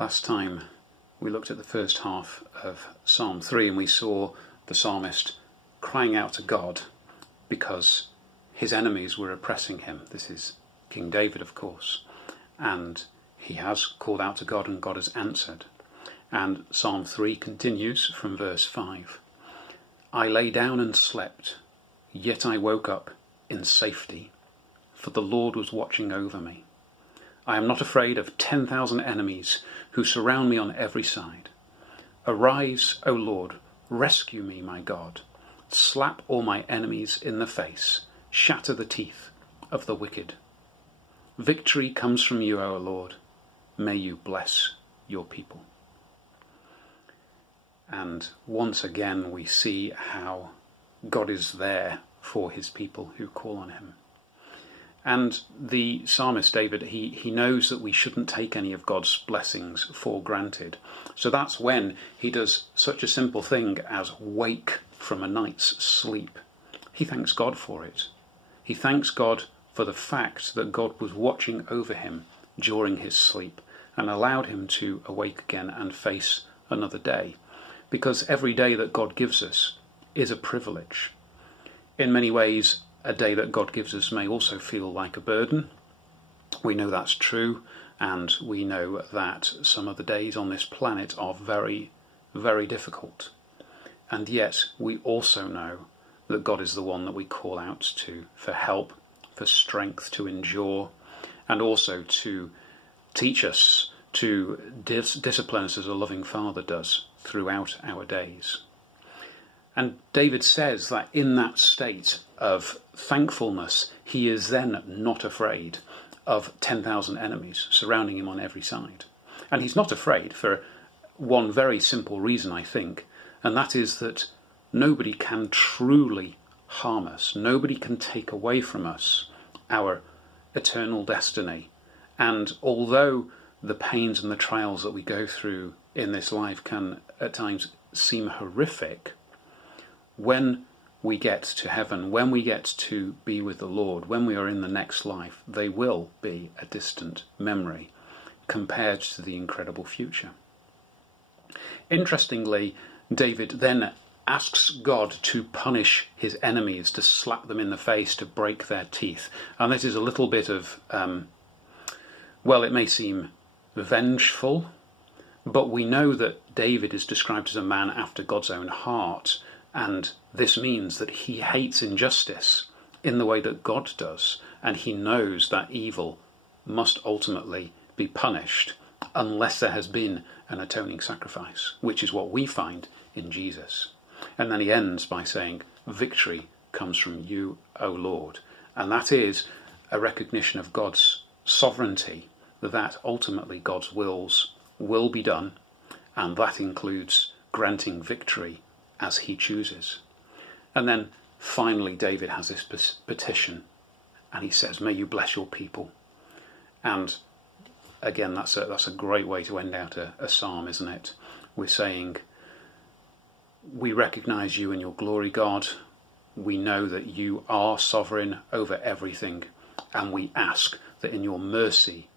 Last time we looked at the first half of Psalm 3 and we saw the psalmist crying out to God because his enemies were oppressing him. This is King David, of course, and he has called out to God and God has answered. And Psalm 3 continues from verse 5. I lay down and slept, yet I woke up in safety, for the Lord was watching over me. I am not afraid of 10,000 enemies who surround me on every side. Arise, O Lord, rescue me, my God. Slap all my enemies in the face, shatter the teeth of the wicked. Victory comes from you, O Lord. May you bless your people. And once again we see how God is there for his people who call on him. And the psalmist David, he knows that we shouldn't take any of God's blessings for granted. So that's when he does such a simple thing as wake from a night's sleep. He thanks God for it. He thanks God for the fact that God was watching over him during his sleep and allowed him to awake again and face another day. Because every day that God gives us is a privilege. In many ways, a day that God gives us may also feel like a burden. We know that's true, and we know that some of the days on this planet are very, very difficult. And yet we also know that God is the one that we call out to for help, for strength to endure, and also to teach us, to discipline us as a loving Father does throughout our days. And David says that in that state of thankfulness, he is then not afraid of 10,000 enemies surrounding him on every side. And he's not afraid for one very simple reason, I think, and that is that nobody can truly harm us. Nobody can take away from us our eternal destiny. And although the pains and the trials that we go through in this life can at times seem horrific, when we get to heaven, when we get to be with the Lord, when we are in the next life, they will be a distant memory compared to the incredible future. Interestingly, David then asks God to punish his enemies, to slap them in the face, to break their teeth. And this is a little bit of, it may seem vengeful, but we know that David is described as a man after God's own heart. And this means that he hates injustice in the way that God does, and he knows that evil must ultimately be punished unless there has been an atoning sacrifice, which is what we find in Jesus. And then he ends by saying, victory comes from you, O Lord. And that is a recognition of God's sovereignty, that ultimately God's wills will be done, and that includes granting victory as he chooses. And then finally David has this petition and he says, may you bless your people. And again, that's a great way to end out a psalm, isn't it? We're saying, we recognise you in your glory, God. We know that you are sovereign over everything, and we ask that in your mercy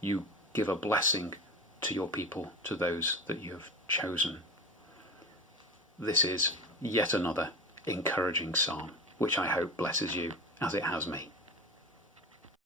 you give a blessing to your people, to those that you have chosen. This is yet another encouraging psalm, which I hope blesses you as it has me.